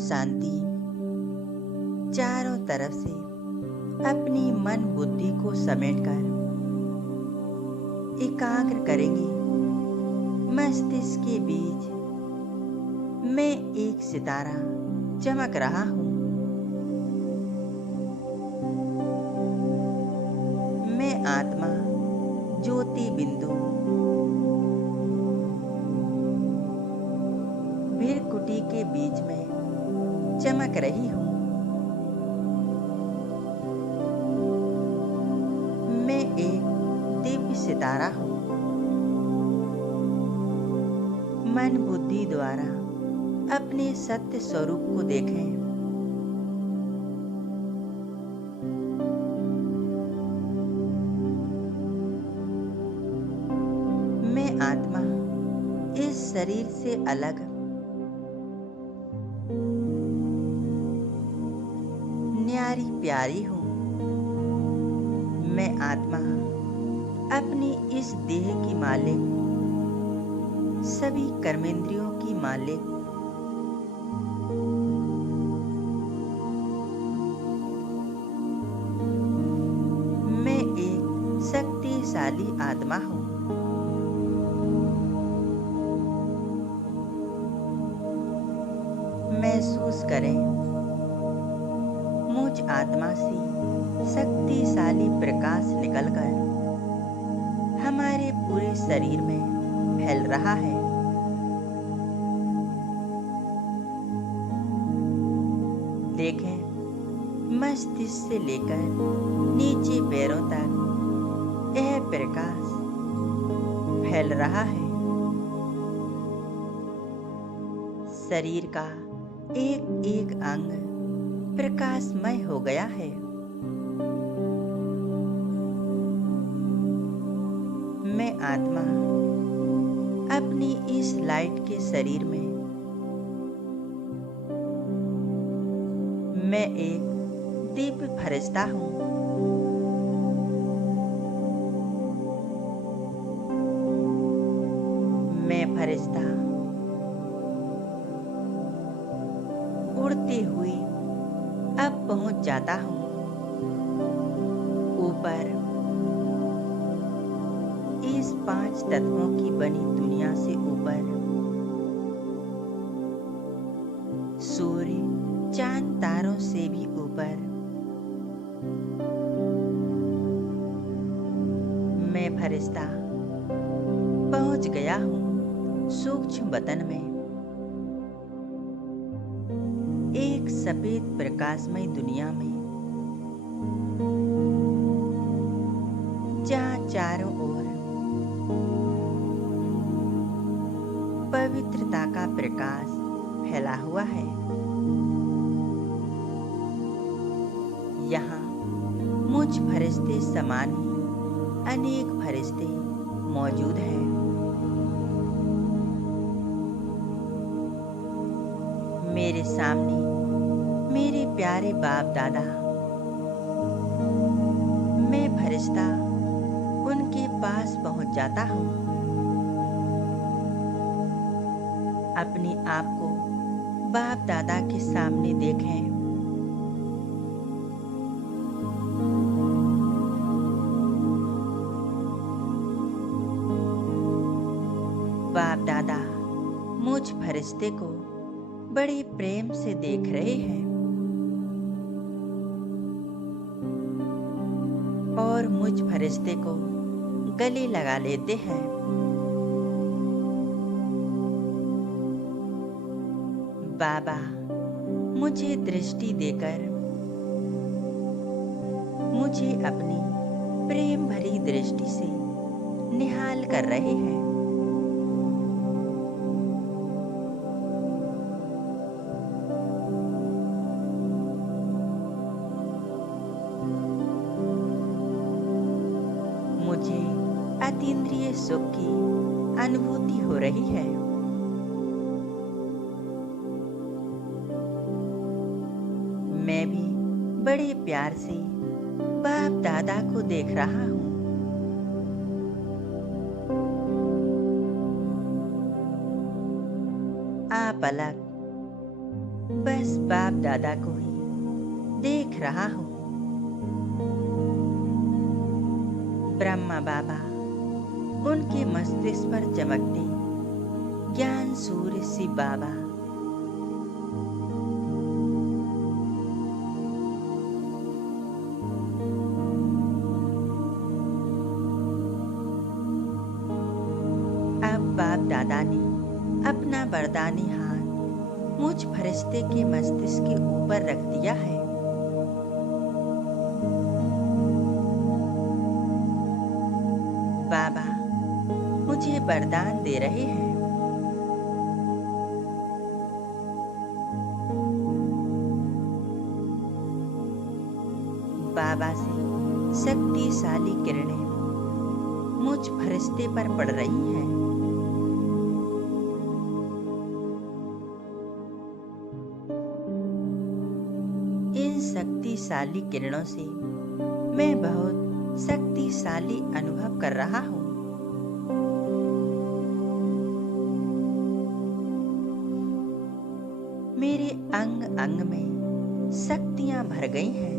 शांति चारों तरफ से अपनी मन बुद्धि को समेटकर एकाग्र करेंगे। मस्तिष्क के बीच मैं एक सितारा चमक रहा हूँ। मैं आत्मा ज्योति बिंदु भृकुटी के बीच में चमक रही हूँ। मैं एक दिव्य सितारा हूँ। मन बुद्धि द्वारा अपने सत्य स्वरूप को देखें। मैं आत्मा इस शरीर से अलग न्यारी प्यारी हूँ। मैं आत्मा अपनी इस देह की मालिक, सभी कर्मेंद्रियों की मालिक, मैं एक शक्तिशाली आत्मा हूँ। महसूस करें, मुझ आत्मा से शक्तिशाली प्रकाश निकलकर हमारे पूरे शरीर में फैल रहा है। देखें, मस्तिष्क से लेकर नीचे पैरों तक यह प्रकाश फैल रहा है। शरीर का एक एक अंग प्रकाशमय हो गया है। मैं आत्मा अपनी इस लाइट के शरीर में मैं एक दिव्य फरिश्ता हूँ। मैं फरिश्ता उड़ते हुए अब पहुंच जाता हूँ ऊपर इस 5 तत्वों की बनी दुनिया से ऊपर। सूर्य चांद तारों से भी ऊपर। मैं फरिश्ता पहुंच गया हूँ सूक्ष्म वतन में, एक सफेद प्रकाशमय दुनिया में, जहाँ चारों ओर पवित्रता का प्रकाश फैला हुआ है। यहाँ मुझ फरिश्ते समान ही अनेक फरिश्ते मौजूद हैं। मेरे सामने मेरे प्यारे बाप दादा, मैं फरिश्ता उनके पास पहुंच जाता हूँ। अपने आप को बाप दादा के सामने देखें। बाप दादा मुझ फरिश्ते को बड़े प्रेम से देख रहे हैं और मुझ फरिश्ते को गले लगा लेते हैं। बाबा मुझे दृष्टि देकर मुझे अपनी प्रेम भरी दृष्टि से निहाल कर रहे हैं। मुझे अतीन्द्रिय सुख की अनुभूति हो रही है। मैं भी बड़े प्यार से बाप दादा को देख रहा हूँ। आप अलग बस बाप दादा को ही देख रहा हूँ। ब्रह्मा बाबा उनके मस्तिष्क पर चमकते ज्ञान सूर्य शिव बाबा। अब बाप दादा ने अपना वरदानी हाथ मुझ फरिश्ते के मस्तिष्क के ऊपर रख दिया है। बाबा मुझे वरदान दे रहे हैं। बाबा से शक्तिशाली किरणें मुझ फरिश्ते पर पड़ रही हैं। इन शक्तिशाली किरणों से मैं बहुत शक्तिशाली अनुभव कर रहा हूँ। मेरे अंग अंग में शक्तियां भर गई हैं।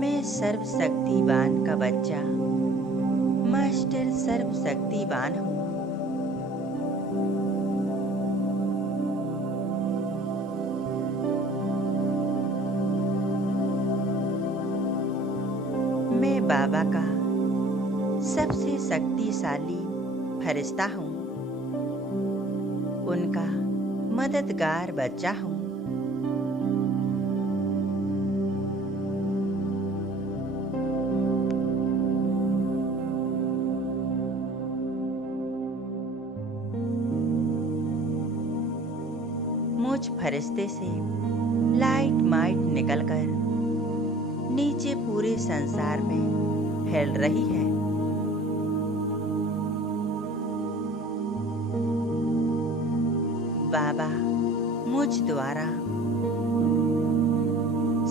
मैं सर्वशक्तिवान का बच्चा मास्टर सर्वशक्तिवान हूँ। मैं बाबा का सबसे शक्तिशाली फरिश्ता हूँ, उनका मददगार बच्चा हूँ। मुझ फरिश्ते से लाइट माइट निकलकर नीचे पूरे संसार में फैल रही है। बाबा मुझ द्वारा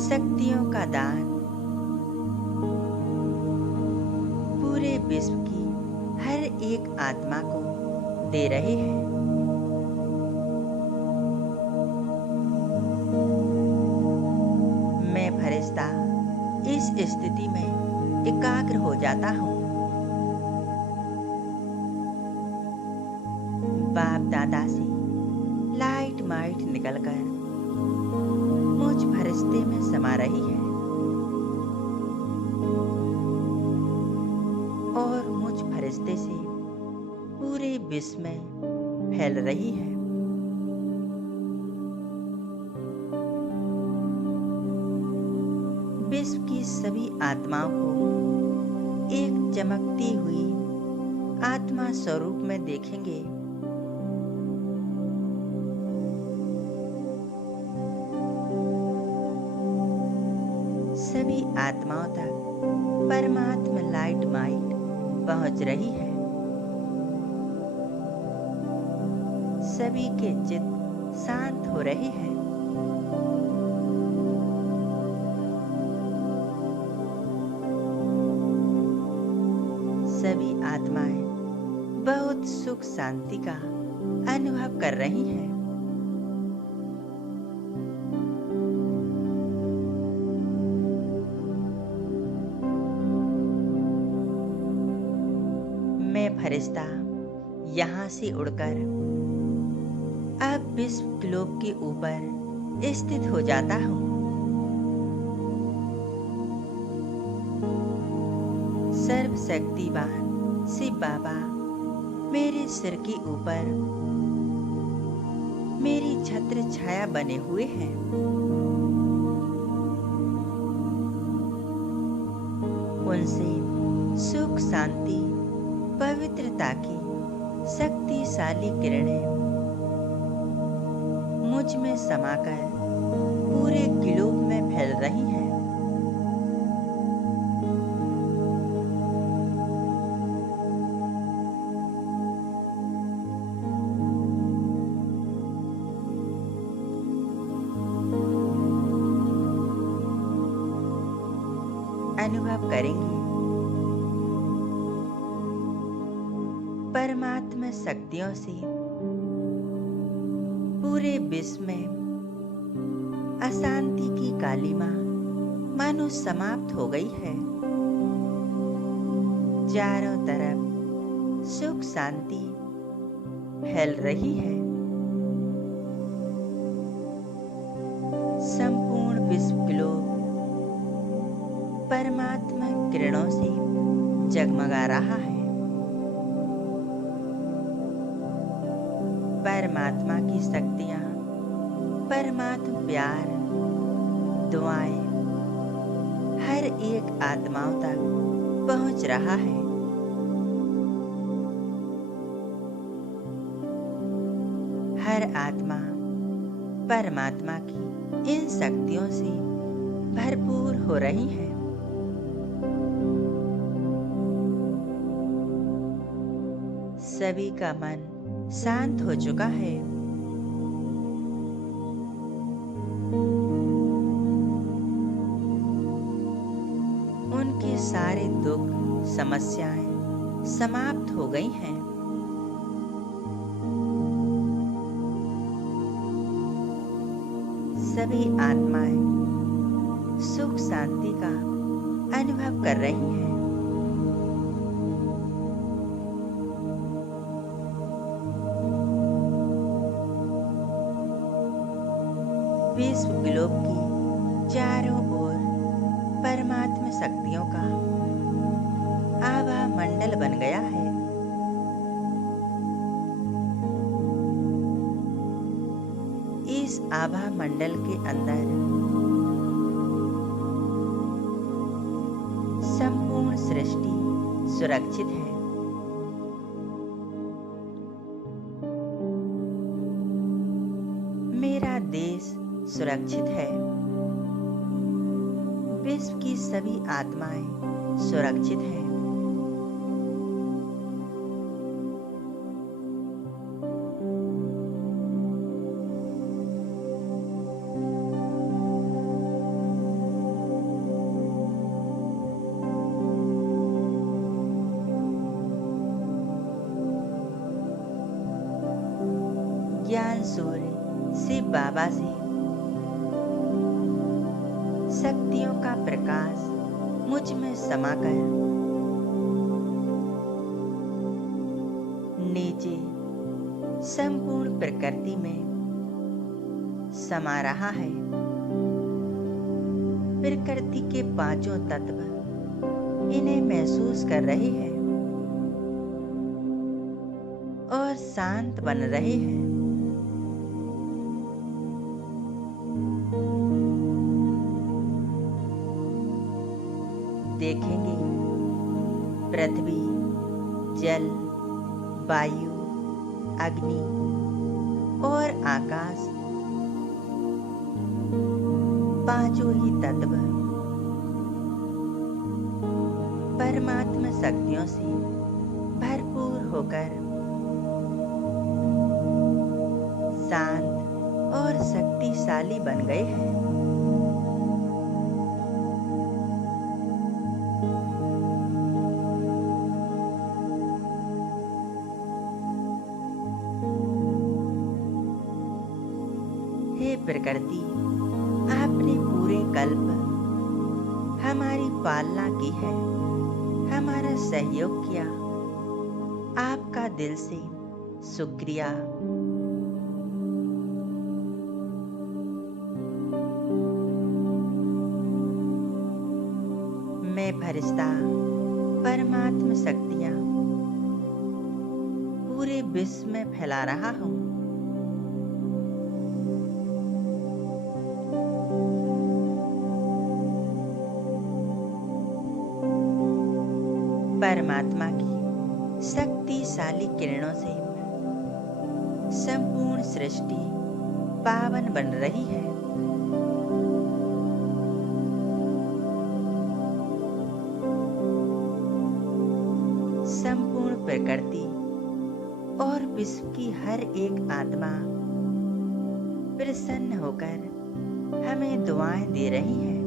शक्तियों का दान पूरे विश्व की हर एक आत्मा को दे रहे हैं। मैं फरिश्ता इस स्थिति में एकाग्र हो जाता हूँ। बाप दादा से लाइट माइट निकलकर मुझ फरिश्ते में समा रही है और मुझ फरिश्ते से पूरे विश्व में फैल रही है। विश्व की सभी आत्माओं को एक चमकती हुई आत्मा स्वरूप में देखेंगे। सभी आत्माओं तक परमात्मा लाइट माइट पहुंच रही है। सभी के चित्त शांत हो रहे हैं। सभी आत्माएं बहुत सुख शांति का अनुभव कर रही हैं। मैं फरिश्ता यहाँ से उड़कर अब विश्व ग्लोब के ऊपर स्थित हो जाता हूँ। सर्वशक्तिवान शिव बाबा मेरे सिर के ऊपर मेरी छत्र छाया बने हुए हैं। उनसे सुख शांति पवित्रता की शक्तिशाली किरणें मुझ में समाकर पूरे ग्लोब में फैल रही हैं। अनुभव करेंगे परमात्मा शक्तियों से पूरे विश्व में अशांति की कालिमा मानो समाप्त हो गई है। चारों तरफ सुख शांति फैल रही है। संपूर्ण विश्व ग्लोब परमात्मा किरणों से जगमगा रहा है। परमात्मा की शक्तियां, परमात्मा प्यार, दुआएं हर एक आत्माओं तक पहुंच रहा है। हर आत्मा परमात्मा की इन शक्तियों से भरपूर हो रही है। सभी का मन शांत हो चुका है। उनके सारे दुख समस्याएं समाप्त हो गई हैं। सभी आत्माएं सुख शांति का अनुभव कर रही हैं। विश्व ग्लोब की चारों ओर परमात्मा शक्तियों का आभा मंडल बन गया है। इस आभा मंडल के अंदर संपूर्ण सृष्टि सुरक्षित है। मेरा देश सुरक्षित है। विश्व की सभी आत्माएं सुरक्षित हैं। ज्ञान सूर्य शिव बाबा से शक्तियों का प्रकाश मुझ में समाकर नीचे संपूर्ण प्रकृति में समा रहा है। प्रकृति के पांचों तत्व इन्हें महसूस कर रहे हैं और शांत बन रहे हैं। देखेंगे पृथ्वी, जल, वायु, अग्नि और आकाश पांचों ही तत्व परमात्मा शक्तियों से भरपूर होकर शांत और शक्तिशाली बन गए हैं। हे प्रकृति, आपने पूरे कल्प हमारी पालना की है, हमारा सहयोग किया। आपका दिल से शुक्रिया। मैं फरिश्ता परमात्मा शक्तियां पूरे विश्व में फैला रहा हूँ। परमात्मा की शक्तिशाली किरणों से संपूर्ण सृष्टि पावन बन रही है। संपूर्ण प्रकृति और विश्व की हर एक आत्मा प्रसन्न होकर हमें दुआएं दे रही है।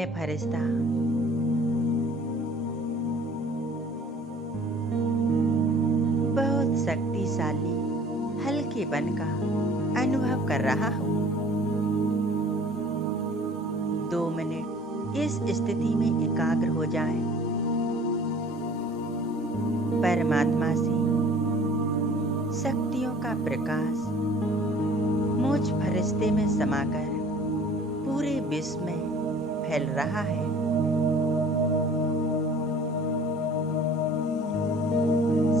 मैं फरिश्ता बहुत शक्तिशाली हल्केपन का अनुभव कर रहा हूँ। 2 मिनट इस स्थिति में एकाग्र हो जाएं। परमात्मा से शक्तियों का प्रकाश मुझ फरिश्ते में समाकर पूरे विश्व में फैल रहा है।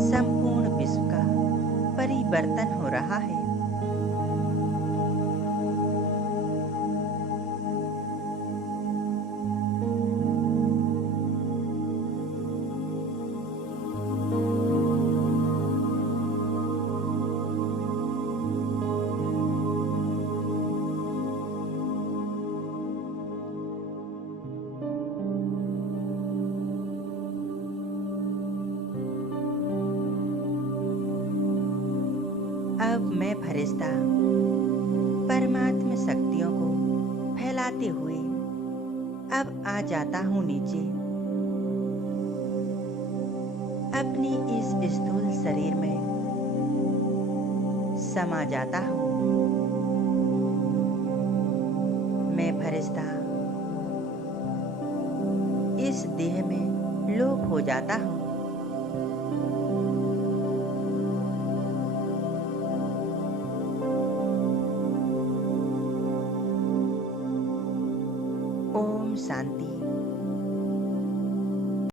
संपूर्ण विश्व का परिवर्तन हो रहा है। अब मैं फरिश्ता परमात्मा शक्तियों को फैलाते हुए अब आ जाता हूँ नीचे। अपनी इस स्थूल शरीर में समा जाता हूँ। मैं फरिश्ता इस देह में लोप हो जाता हूँ। ओम शांति।